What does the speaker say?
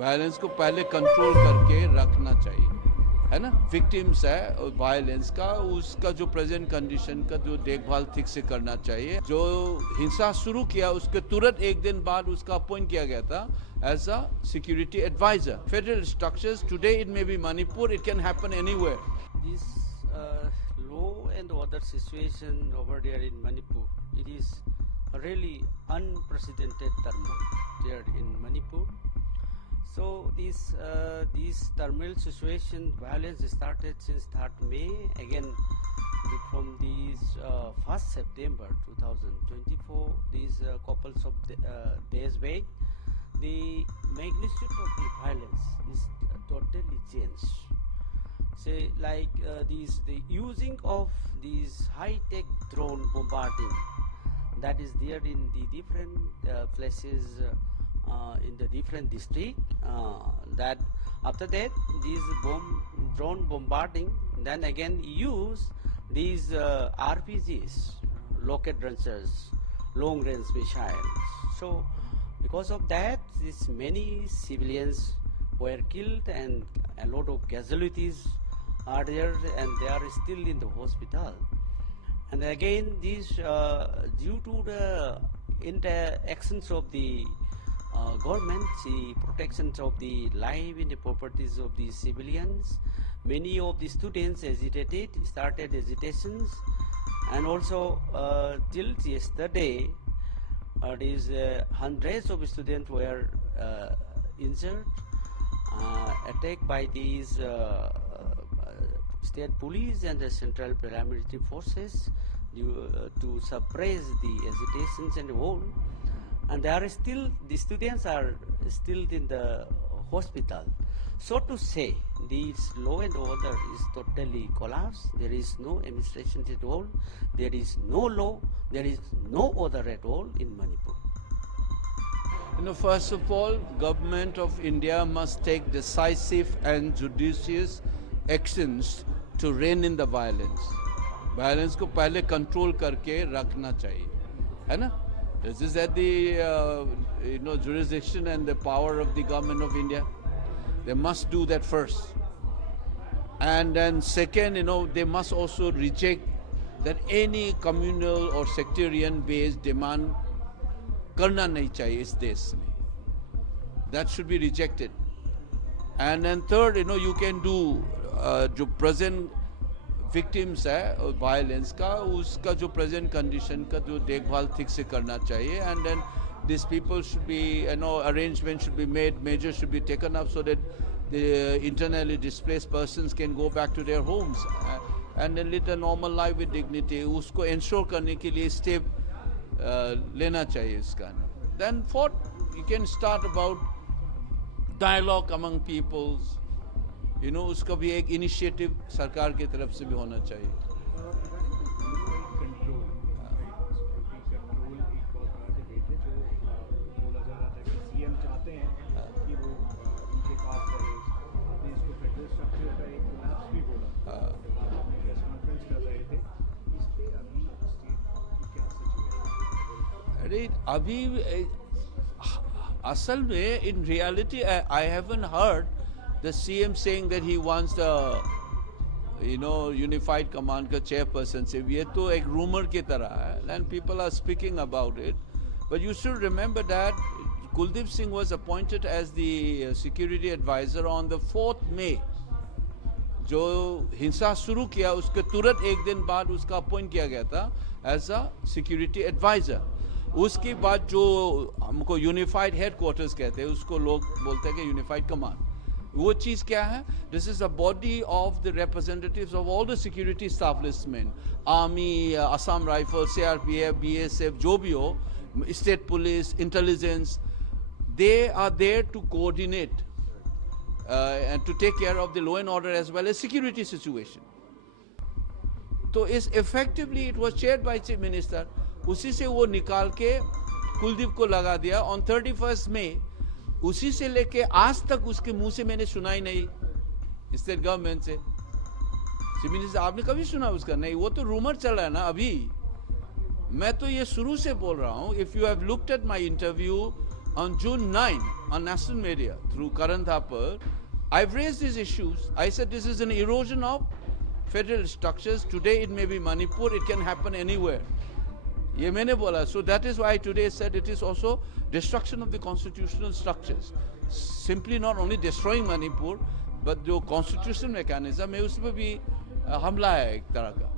Violence को पहले control करके रखना चाहिए, है ना। विक्टिम्स है वायलेंस का, उसका जो प्रेजेंट कंडीशन का जो देखभाल ठीक से करना चाहिए। जो हिंसा शुरू किया उसके तुरंत एक दिन बाद उसका अपॉइंट किया गया था as a security adviser. Federal structures today it may be Manipur, it can happen anywhere. This law and order situation over there in Manipur, it is a really unprecedented turmoil there in Manipur. So this turmoil situation, violence started since 3rd May. Again, from this 1st September 2024, these couples of days back, the magnitude of the violence is totally changed. Say like the using of these high-tech drone bombarding that is there in the different places in the different district. That after that, these drone bombarding, then again use these RPGs, rocket launchers, long-range missiles. So because of that, these many civilians were killed and a lot of casualties are there, and they are still in the hospital. And again, this due to the interactions of the government, the protections of the life and the properties of the civilians, many of the students started agitations, and also till yesterday, these hundreds of students were injured, attacked by these state police and the central paramilitary forces to suppress the agitations and all. And the students are still in the hospital. So to say, this law and order is totally collapsed. There is no administration at all. There is no law. There is no order at all in Manipur. First of all, government of India must take decisive and judicious actions to rein in the violence. Violence को पहले control करके रखना चाहिए, है ना. This is at the jurisdiction and the power of the government of India. They must do that first. And then second, they must also reject that any communal or sectarian based demand करना नहीं चाहिए इस देश में. That should be rejected. And then third, you can do जो present victims है violence का, उसका जो present condition का जो देखभाल ठीक से करना चाहिए. And then these people should be, arrangements should be made, measures should be taken up so that the internally displaced persons can go back to their homes and then lead a normal life with dignity. उसको ensure करने के लिए step लेना चाहिए इसका. Then fourth, you can start about dialogue among peoples. उसका भी एक इनिशिएटिव सरकार की तरफ से भी होना चाहिए. अभी असल में in reality I haven't heard the CM saying that he wants the unified command का chairperson से. ये तो एक rumor की तरह है and people are speaking about it. But you should remember that Kuldeep Singh was appointed as the security advisor on the 4th May. जो हिंसा शुरू किया उसके तुरंत एक दिन बाद उसका अपॉइंट किया गया था एज अ सिक्योरिटी एडवाइजर. उसके बाद जो हमको यूनिफाइड हेडक्वार्टर्स कहते हैं उसको लोग बोलते हैं कि यूनिफाइड कमांड. वो चीज़ क्या है? This is a body of the representatives of all the security establishment, army, Assam rifle, CRPF, BSF, जो भी हो, state police, intelligence. They are there to coordinate and to take care of the law and order as well as security situation. तो इस effectively it was chaired by Chief Minister. उसी से वो निकाल के कुलदीप को लगा दिया on 31st May. उसी से लेके आज तक उसके मुंह से मैंने सुना ही नहीं स्टेट गवर्नमेंट से. चीफ मिनिस्टर आपने कभी सुना उसका? नहीं. वो तो रूमर चल रहा है ना अभी. मैं तो ये शुरू से बोल रहा हूँ. If you have looked at my interview On June 9, on national media, through Karan Thapar, I've raised these issues. I said this is an erosion of federal structures. Today it may be Manipur, it can happen anywhere. ये मैंने बोला. So that is why I today said it is also destruction of the constitutional structures. Simply not only destroying Manipur, but जो constitutional mechanism है उसमें भी हमला है एक तरह का.